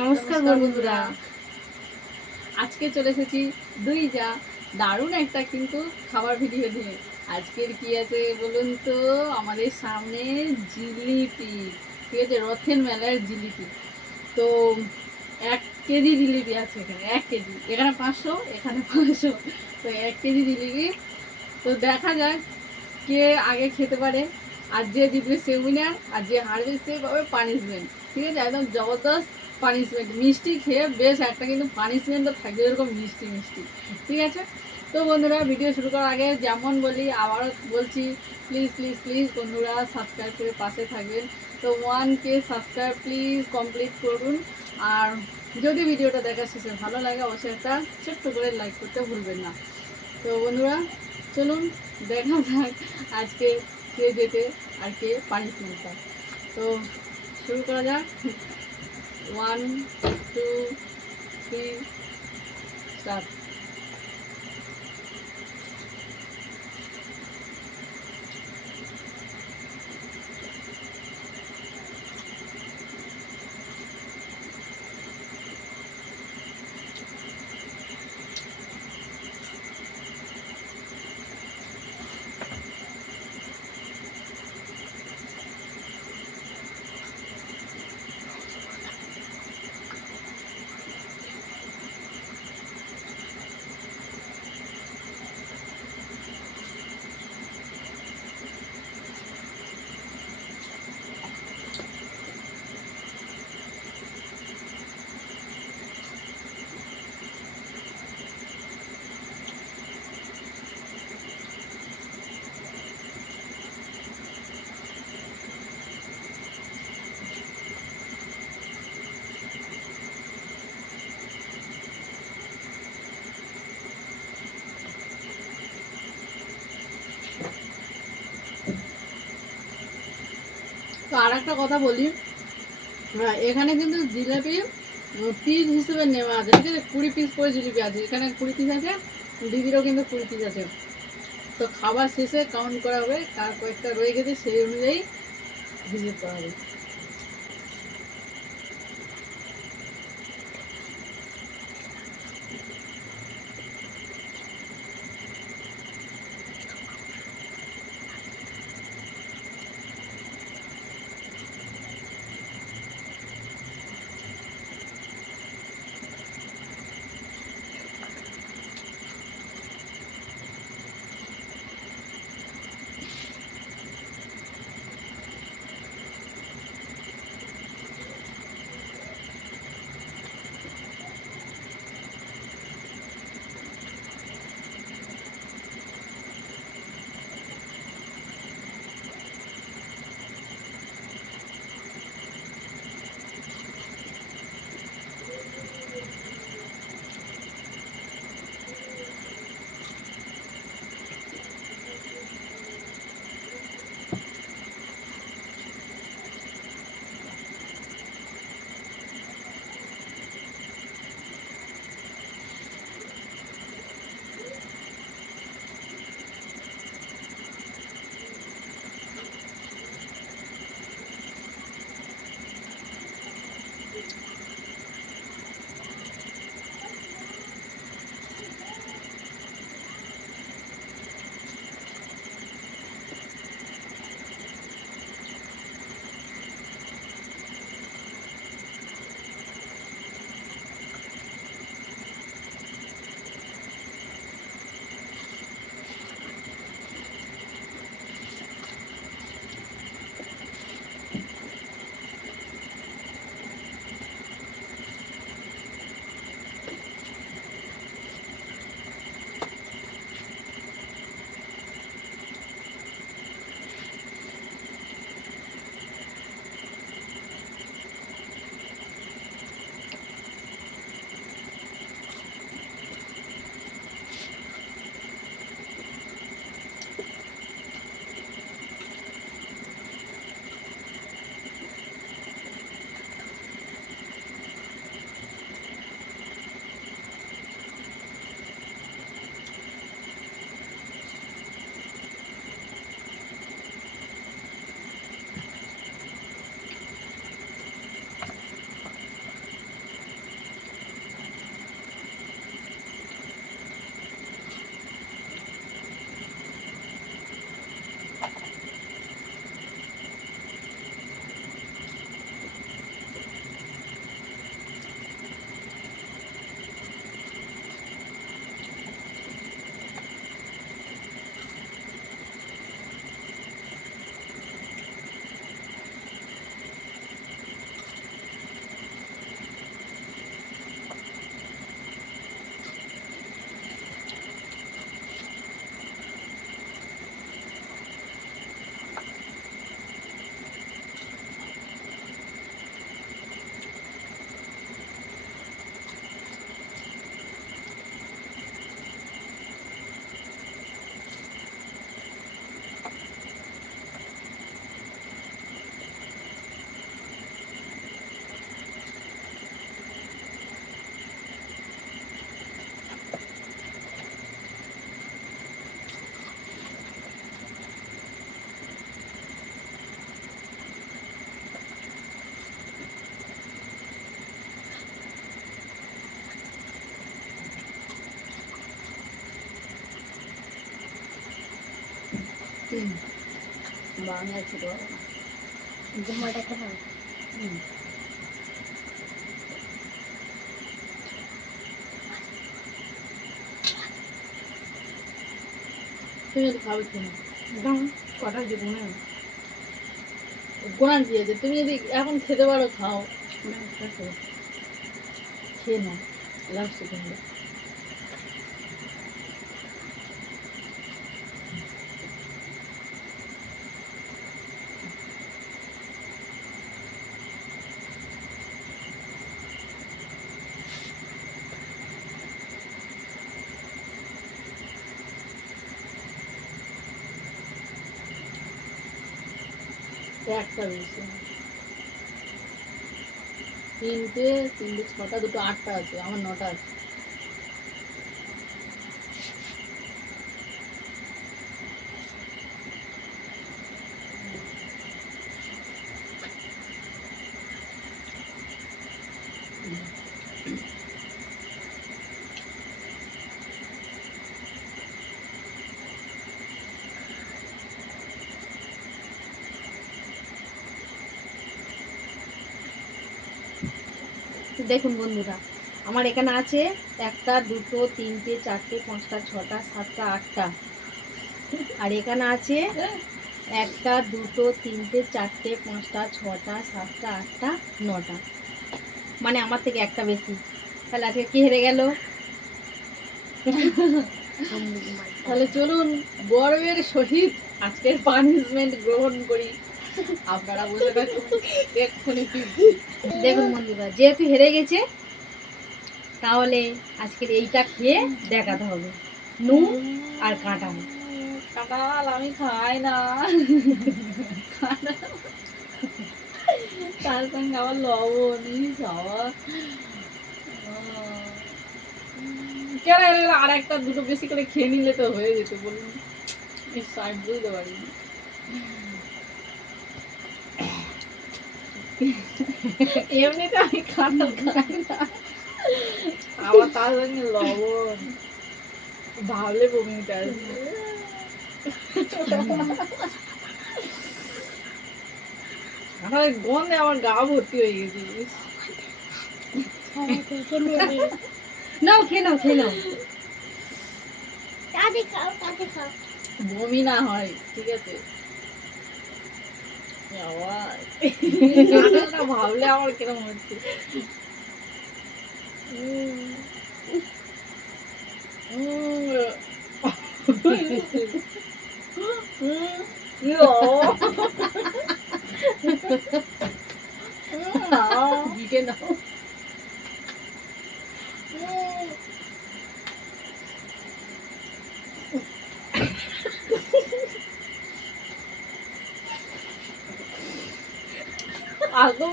নমস্কার বন্ধুরা, আজকে চলে এসেছি দুই যা দারুণ একটা কিন্তু খাবার ভিডিও নিয়ে। আজকের কি আছে বলুন তো? আমাদের সামনে জিলিপি, ঠিক আছে, রথের মেলার জিলিপি। তো 1 কেজি জিলিপি আছে এখানে, 1 কেজি, এখানে 500, এখানে 500। তো 1 কেজি জিলিপি। তো দেখা যাক কে আগে খেতে পারে। আর যে জিতবে সে উইনার, আর যে হারবে সে পাবে পানিশমেন্ট। ঠিক আছে, একদম জবরদস্ত পানিশমেন্ট। মিষ্টি খেয়ে বেশ একটা কিন্তু পানিশমেন্টও থাকবে, এরকম মিষ্টি মিষ্টি। ঠিক আছে, তো বন্ধুরা ভিডিও শুরু করার আগে যেমন বলি আবারও বলছি, প্লিজ প্লিজ প্লিজ বন্ধুরা সাবস্ক্রাইব করে পাশে থাকবেন। তো 1K সাবস্ক্রাইব প্লিজ কমপ্লিট করুন। আর যদি ভিডিওটা দেখার শেষে ভালো লাগে অবশ্যই একটা ছোট্ট করে লাইক করতে ভুলবেন না। তো বন্ধুরা চলুন দেখা যাক আজকে কে জেতে আর কে পানিশমেন্ট পায়। তো শুরু করা যাক। 1, 2, 3, স্টার্ট। তো আর একটা কথা বলি, হ্যাঁ এখানে কিন্তু জিলাপি পিস হিসেবে নেওয়া আছে। ঠিক আছে, 20 পিস করে জিলিপি আছে, এখানে 20 পিস আছে, দিদিরও কিন্তু 20 পিস আছে। তো খাবার শেষে কাউন্ট করা হবে, কার কয়েকটা রয়ে গেছে সেই অনুযায়ী হিসেব করা হবে। বা আমি আর খেতে পারবো না। ঘুমাটা খাবো। হুম। তুমি যদি খাবে খেয়ে নাও। একদম কটা দিব না। গোনার কি আছে, তুমি যদি এখন খেতে পারো খাও, খেয়ে নাও লাস্টে কিনবে। একটা বেশি, তিনটে তিনটে ছটা, দুটো আটটা আছে, আমার নটা আছে। দেখুন বন্ধুরা, আমার এখানে আছে একটা, দুটো, তিনটে, চারটে, পাঁচটা, ছটা, সাতটা, আটটা। আর এখানে আছে একটা, দুটো, তিনটে, চারটে, পাঁচটা, ছটা, সাতটা, আটটা, নটা। মানে আমার থেকে একটা বেশি। তাহলে আজকে কি হেরে গেল? তাহলে চলুন গর্বের সহিত আজকের পানিশমেন্ট গ্রহণ করি। আপনারা বসে থাকুন, এক্ষুনি ফিরছি। দেখুন বন্ধুরা, যেহেতু হেরে গেছে তাহলে আজকের এইটা খেয়ে দেখাতে হবে, নুন আর কাঁঠাল। কাঁঠাল আমি খাই না, তার সঙ্গে আবার লবণ, ইস বাবা। কেন আর একটা দুটো বেশি করে খেয়ে নিলে তো হয়ে যেত, বলুন। ইস, আমি বুঝতে পারিনি। এমনিতে আমি কাঁঠাল খাই না, আবার তার সঙ্গে লবণ, ভাবলে বমিটা আসবে। কাঁঠালের গন্ধে আমার গা ভর্তি হয়ে গেছে। ইস, নাও, খেয়ে নাও, খেয়ে নাও। বমি না হয়, ঠিক আছে। আবার কাঁঠালটা ভাবলে আমার কিরকম হচ্ছে। দিকে নাও। আদৌ